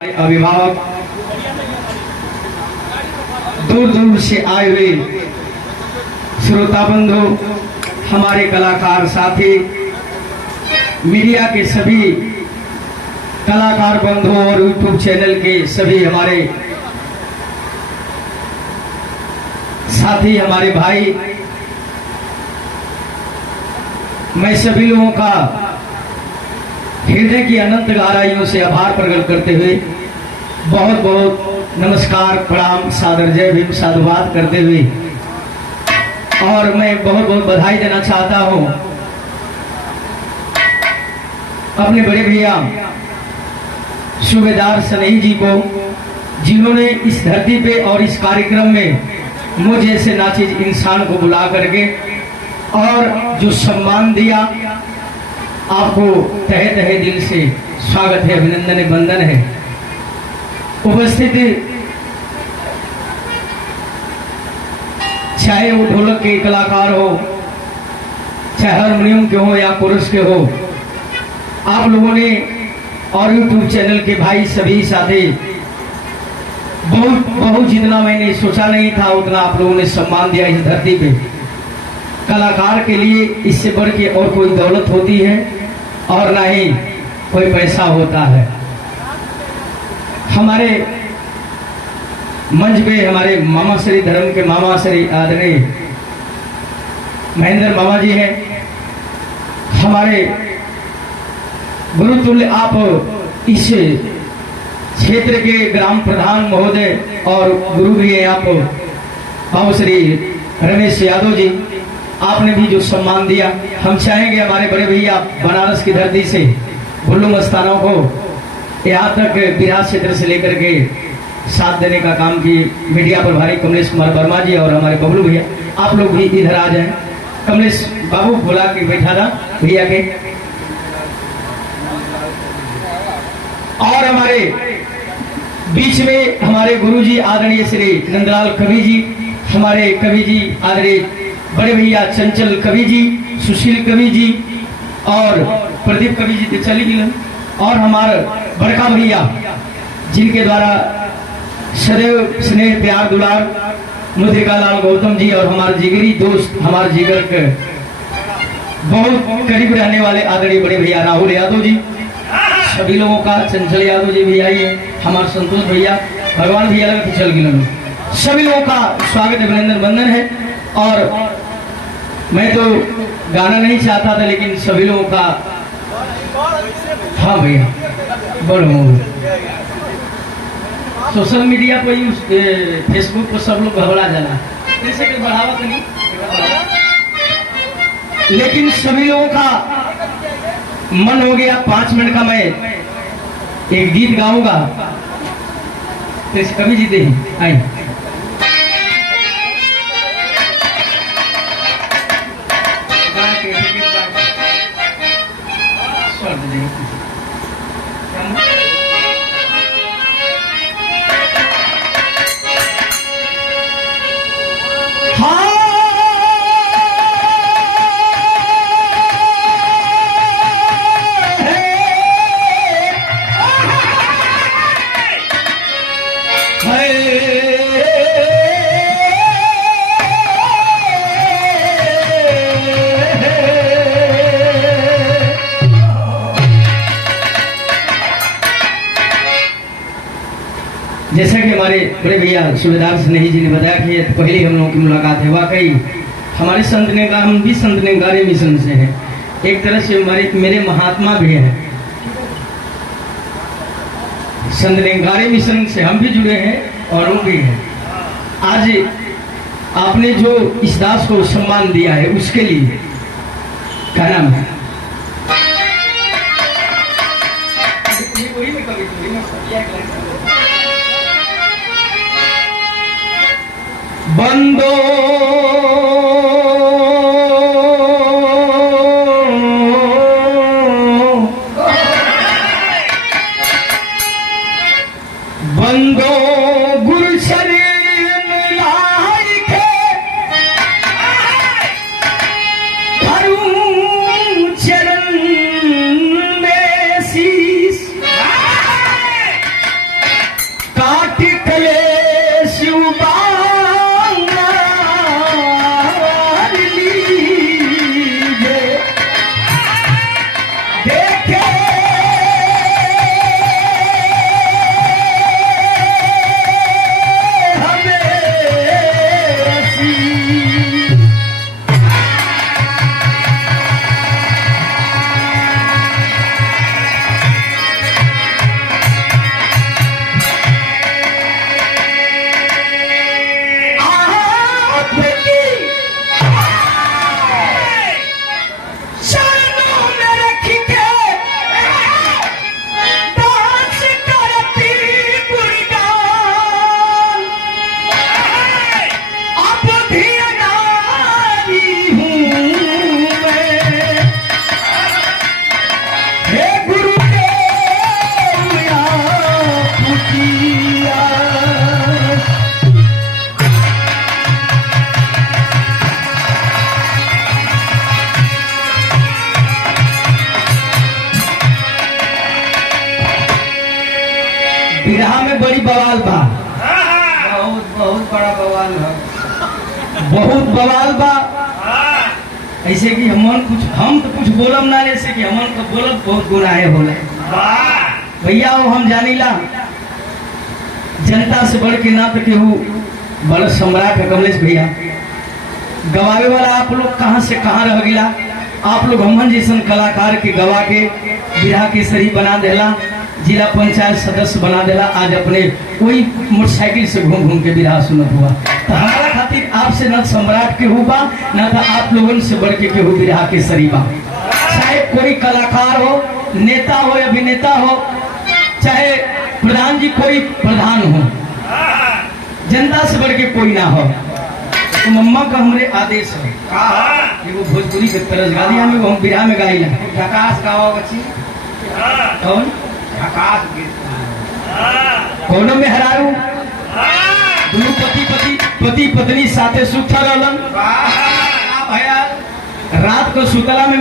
अभिभावक, दूर दूर से आए हुए श्रोता बंधु, हमारे कलाकार साथी, मीडिया के सभी कलाकार बंधु और यूट्यूब चैनल के सभी हमारे साथी, हमारे भाई, मैं सभी लोगों का हृदय की अनंत गहराइयों से आभार प्रकट करते हुए बहुत बहुत नमस्कार, प्रणाम, सादर जय भीम, साधुवाद करते हुए और मैं बहुत बहुत बधाई देना चाहता हूं अपने बड़े भैया सूबेदार सनेही जी को, जिन्होंने इस धरती पे और इस कार्यक्रम में मुझ जैसे नाचीज इंसान को बुला करके और जो सम्मान दिया, आपको तहे तहे दिल से स्वागत है, अभिनंदन है, वंदन है। उपस्थित चाहे वो ढोलक के कलाकार हो, चाहे हारमोनियम के हो या पुरुष के हो, आप लोगों ने और यूट्यूब चैनल के भाई सभी साथी बहुत बहुत जितना मैंने सोचा नहीं था उतना आप लोगों ने सम्मान दिया इस धरती पे। कलाकार के लिए इससे बढ़ के और कोई दौलत होती है और ना ही कोई पैसा होता है। हमारे मंच पे हमारे मामा श्री धर्म के मामा श्री आदरणीय महेंद्र मामा जी हैं, हमारे गुरुतुल्य आप इस क्षेत्र के ग्राम प्रधान महोदय और गुरु भी हैं आप बाबू श्री रमेश यादव जी, आपने भी जो सम्मान दिया, हम चाहेंगे हमारे बड़े भैया बनारस की धरती से भुल्लू मस्तानों को यहाँ तक बिहार क्षेत्र से लेकर के साथ देने का काम किए। मीडिया प्रभारी कमलेश कुमार वर्मा जी और हमारे बबलू भैया, आप लोग भी इधर आ जाएं। कमलेश बाबू बुला के बैठा था भैया के, और हमारे बीच में हमारे गुरु जी आदरणीय श्री नंदलाल कवि जी, हमारे कवि जी आदरणीय बड़े भैया चंचल कवि जी, सुशील कवि जी और प्रदीप कवि जी चली गिलन, और हमारे बड़का भैया जिनके द्वारा सदैव स्नेह प्यार दुलार मुद्रिका लाल गौतम जी और हमारे जिगरी दोस्त, हमारे जिगर के बहुत करीब रहने वाले आदरणीय बड़े भैया राहुल यादव जी, सभी लोगों का, चंचल यादव जी भी आई है, हमारे संतोष भैया, भगवान भैया लगा चल गिलन, सभी लोगों का स्वागत अभिनंदन वंदन है। और मैं तो गाना नहीं चाहता था लेकिन सभी लोगों का, हाँ भैया बढ़ो सोशल मीडिया पर यूज, फेसबुक पर सब लोग घबरा जाना, जैसे कि बढ़ावा तो नहीं, लेकिन सभी लोगों का मन हो गया 5 मिनट का मैं एक गीत गाऊंगा, तो कवि जी दे आई जैसा कि हमारे बड़े भैया सूबेदार सनेही जी ने बताया कि पहले हम लोगों की मुलाकात है। वाकई हमारे संत ने कहा, हम भी संत निंगारे मिशन से हैं, एक तरह से हमारे मेरे महात्मा भी हैं, संत निंगारे मिशन से हम भी जुड़े हैं और वो भी हैं। आज आपने जो इस दास को सम्मान दिया है उसके लिए क्या नाम है? बंदो बंदो गुरु शरीर लाई के भरूं चरण में शीश, बिरहा में बड़ी बवाल बा, बहुत बहुत बड़ा बवाल है। बहुत बवाल बा। ऐसे कि हम तो कुछ बोलम ना, जैसे कि हमन को बोलब बहुत गुनाहे होले भैया। वो हम जानीला जनता से बढ़ के ना तो केहू बड़ा सम्राट है कमलेश भैया। गवावे वाला आप लोग कहाँ से कहाँ रह गिला। आप लोग हमन जैसन कलाकार के गवा के बिरहा केसरी बना देला, जिला पंचायत सदस्य बना देला। आज अपने कोई मोटरसाइकिल से घूम घूम के बिरहा सुनत हुआ। तो हमारा खातिर आपसे न सम्राट के हुआ न था आप लोगों से बढ़ के केहू बिरहा केसरी बा। चाहे कोई कलाकार हो, नेता हो, अभिनेता हो, चाहे प्रधान जी कोई प्रधान हो, जनता से बढ़ के कोई ना हो। तो मम्मा का हमरे आदेश है वो भोजपुरी के तरस गा दिया हमें, वो हम बिरहा में गाई लगे। झकास गाओ बच्ची, कौन झकास कौनो में हरारू दोनों पति पत्नी साथे सुता रहलन। भैया रात को सुतला में